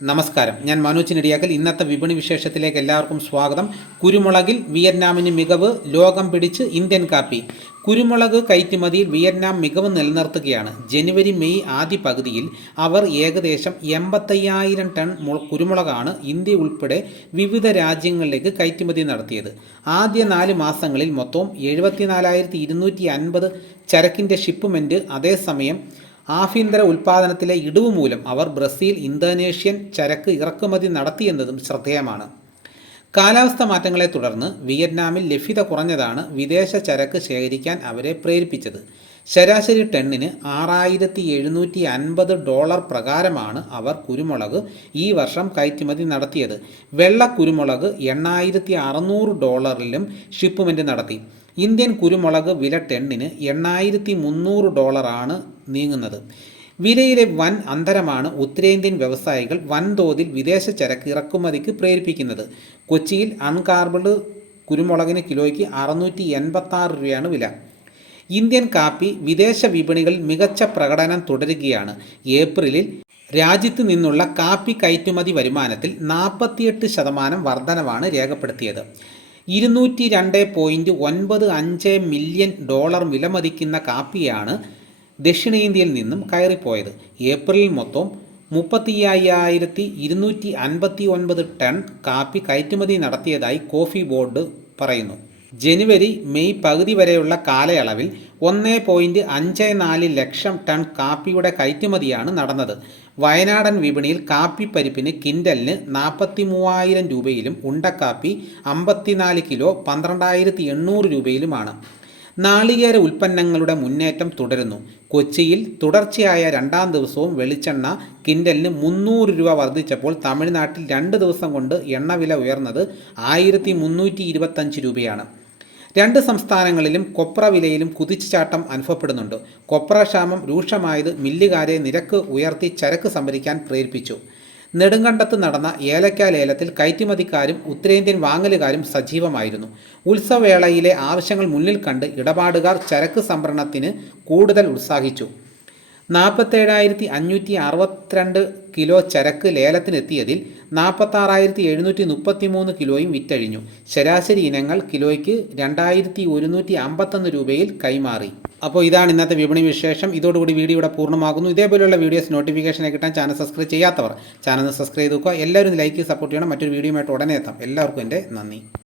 നമസ്കാരം. ഞാൻ മനോജ് നെടിയാക്കൽ ഇന്നത്തെ വിപണി വിശേഷത്തിലേക്ക് എല്ലാവർക്കും സ്വാഗതം. കുരുമുളകിൽ വിയറ്റ്നാമിന് മികവ് ലോകം പിടിച്ച് ഇന്ത്യൻ കാപ്പി. കുരുമുളക് കയറ്റുമതിയിൽ വിയറ്റ്നാം മികവ് നിലനിർത്തുകയാണ്. ജനുവരി മെയ് ആദ്യ പകുതിയിൽ അവർ ഏകദേശം എൺപത്തയ്യായിരം ടൺ കുരുമുളകാണ് ഇന്ത്യ ഉൾപ്പെടെ വിവിധ രാജ്യങ്ങളിലേക്ക് കയറ്റുമതി നടത്തിയത്. ആദ്യ നാല് മാസങ്ങളിൽ മൊത്തം എഴുപത്തിനാലായിരത്തി ഇരുന്നൂറ്റി അൻപത് ചരക്കിന്റെ ഷിപ്പ്മെന്റ് അതേസമയം ആഭ്യന്തര ഉൽപ്പാദനത്തിലെ ഇടിവ് മൂലം അവർ ബ്രസീൽ ഇന്തോനേഷ്യൻ ചരക്ക് ഇറക്കുമതി നടത്തിയെന്നതും ശ്രദ്ധേയമാണ്. കാലാവസ്ഥ മാറ്റങ്ങളെ തുടർന്ന് വിയറ്റ്നാമിൽ ലഭ്യത കുറഞ്ഞതാണ് വിദേശ ചരക്ക് ശേഖരിക്കാൻ അവരെ പ്രേരിപ്പിച്ചത്. ശരാശരി ടണ്ണിന് ആറായിരത്തി എഴുന്നൂറ്റി അൻപത് ഡോളർ പ്രകാരമാണ് അവർ കുരുമുളക് ഈ വർഷം കയറ്റുമതി നടത്തിയത്. വെള്ള കുരുമുളക് എണ്ണായിരത്തി അറുന്നൂറ് ഡോളറിലും ഷിപ്പ്മെന്റ് നടത്തി. ഇന്ത്യൻ കുരുമുളക് വില ടെണ്ണിന് എണ്ണായിരത്തി മുന്നൂറ് ഡോളറാണ് നീങ്ങുന്നത്. വിലയിലെ വൻ അന്തരമാണ് ഉത്തരേന്ത്യൻ വ്യവസായികൾ വൻതോതിൽ വിദേശ ചരക്ക് ഇറക്കുമതിക്ക് പ്രേരിപ്പിക്കുന്നത്. കൊച്ചിയിൽ അൺകാർബിൾഡ് കുരുമുളകിന് കിലോയ്ക്ക് അറുന്നൂറ്റി എൺപത്താറ് രൂപയാണ് വില. ഇന്ത്യൻ കാപ്പി വിദേശ വിപണികളിൽ മികച്ച പ്രകടനം തുടരുകയാണ്. ഏപ്രിലിൽ രാജ്യത്തു നിന്നുള്ള കാപ്പി കയറ്റുമതി വരുമാനത്തിൽ നാൽപ്പത്തിയെട്ട് ശതമാനം വർധനവാണ് രേഖപ്പെടുത്തിയത്. ഇരുന്നൂറ്റി രണ്ട് പോയിന്റ് ഒൻപത് അഞ്ച് മില്യൺ ഡോളർ വിലമതിക്കുന്ന കാപ്പിയാണ് ദക്ഷിണേന്ത്യയിൽ നിന്നും കയറിപ്പോയത്. ഏപ്രിലിൽ മൊത്തം മുപ്പത്തി അയ്യായിരത്തി ഇരുന്നൂറ്റി അൻപത്തി ഒൻപത് ടൺ കാപ്പി കയറ്റുമതി നടത്തിയതായി കോഫി ബോർഡ് പറയുന്നു. ജനുവരി മെയ് പകുതി വരെയുള്ള കാലയളവിൽ ഒന്ന് പോയിന്റ് അഞ്ച് നാല് ലക്ഷം ടൺ കാപ്പിയുടെ കയറ്റുമതിയാണ് നടന്നത്. വയനാടൻ വിപണിയിൽ കാപ്പി പരിപ്പിന് കിൻഡലിന് നാൽപ്പത്തി മൂവായിരം രൂപയിലും ഉണ്ടക്കാപ്പി അമ്പത്തിനാല് കിലോ പന്ത്രണ്ടായിരത്തി എണ്ണൂറ് രൂപയിലുമാണ്. നാളികേര ഉൽപ്പന്നങ്ങളുടെ മുന്നേറ്റം തുടരുന്നു. കൊച്ചിയിൽ തുടർച്ചയായ രണ്ടാം ദിവസവും വെളിച്ചെണ്ണ കിൻഡലിന് മുന്നൂറ് രൂപ വർദ്ധിച്ചപ്പോൾ തമിഴ്നാട്ടിൽ രണ്ട് ദിവസം കൊണ്ട് എണ്ണവില ഉയർന്നത് ആയിരത്തി മുന്നൂറ്റി ഇരുപത്തഞ്ച് രൂപയാണ്. രണ്ട് സംസ്ഥാനങ്ങളിലും കൊപ്ര വിലയിലും കുതിച്ചുചാട്ടം അനുഭവപ്പെടുന്നുണ്ട്. കൊപ്ര ക്ഷാമം രൂക്ഷമായത് മില്ലുകാരെ നിരക്ക് ഉയർത്തി ചരക്ക് സംഭരിക്കാൻ പ്രേരിപ്പിച്ചു. നെടുങ്കണ്ടത്ത് നടന്ന ഏലക്ക ലേലത്തിൽ കയറ്റുമതിക്കാരും ഉത്തരേന്ത്യൻ വാങ്ങലുകാരും സജീവമായിരുന്നു. ഉത്സവവേളയിലെ ആവശ്യങ്ങൾ മുന്നിൽ കണ്ട് ഇടപാടുകാർ ചരക്ക് സംഭരണത്തിന് കൂടുതൽ ഉത്സാഹിച്ചു. നാൽപ്പത്തേഴായിരത്തി അഞ്ഞൂറ്റി അറുപത്തിരണ്ട് കിലോ ചരക്ക് ലേലത്തിനെത്തിയതിൽ നാൽപ്പത്താറായിരത്തി എഴുന്നൂറ്റി മുപ്പത്തി മൂന്ന് കിലോയും വിറ്റഴിഞ്ഞു. ശരാശരി ഇനങ്ങൾ കിലോയ്ക്ക് രണ്ടായിരത്തി ഒരുന്നൂറ്റി അമ്പത്തൊന്ന് രൂപയിൽ കൈമാറി. അപ്പോൾ ഇതാണ് ഇന്നത്തെ വിപണി വിശേഷം. ഇതോടുകൂടി വീഡിയോ ഇവിടെ പൂർണമാകുന്നു. ഇതേപോലെയുള്ള വീഡിയോസ് നോട്ടിഫിക്കേഷനെ കിട്ടാൻ ചാനൽ സബ്സ്ക്രൈബ് ചെയ്യാത്തവർ ചാനൽ സബ്സ്ക്രൈബ് ചെയ്ത് നോക്കുക എല്ലാവരും ലൈക്ക് സപ്പോർട്ട് ചെയ്യണം. മറ്റൊരു വീഡിയോയുമായിട്ട് ഉടനെ എത്താം. എല്ലാവർക്കും എന്റെ നന്ദി.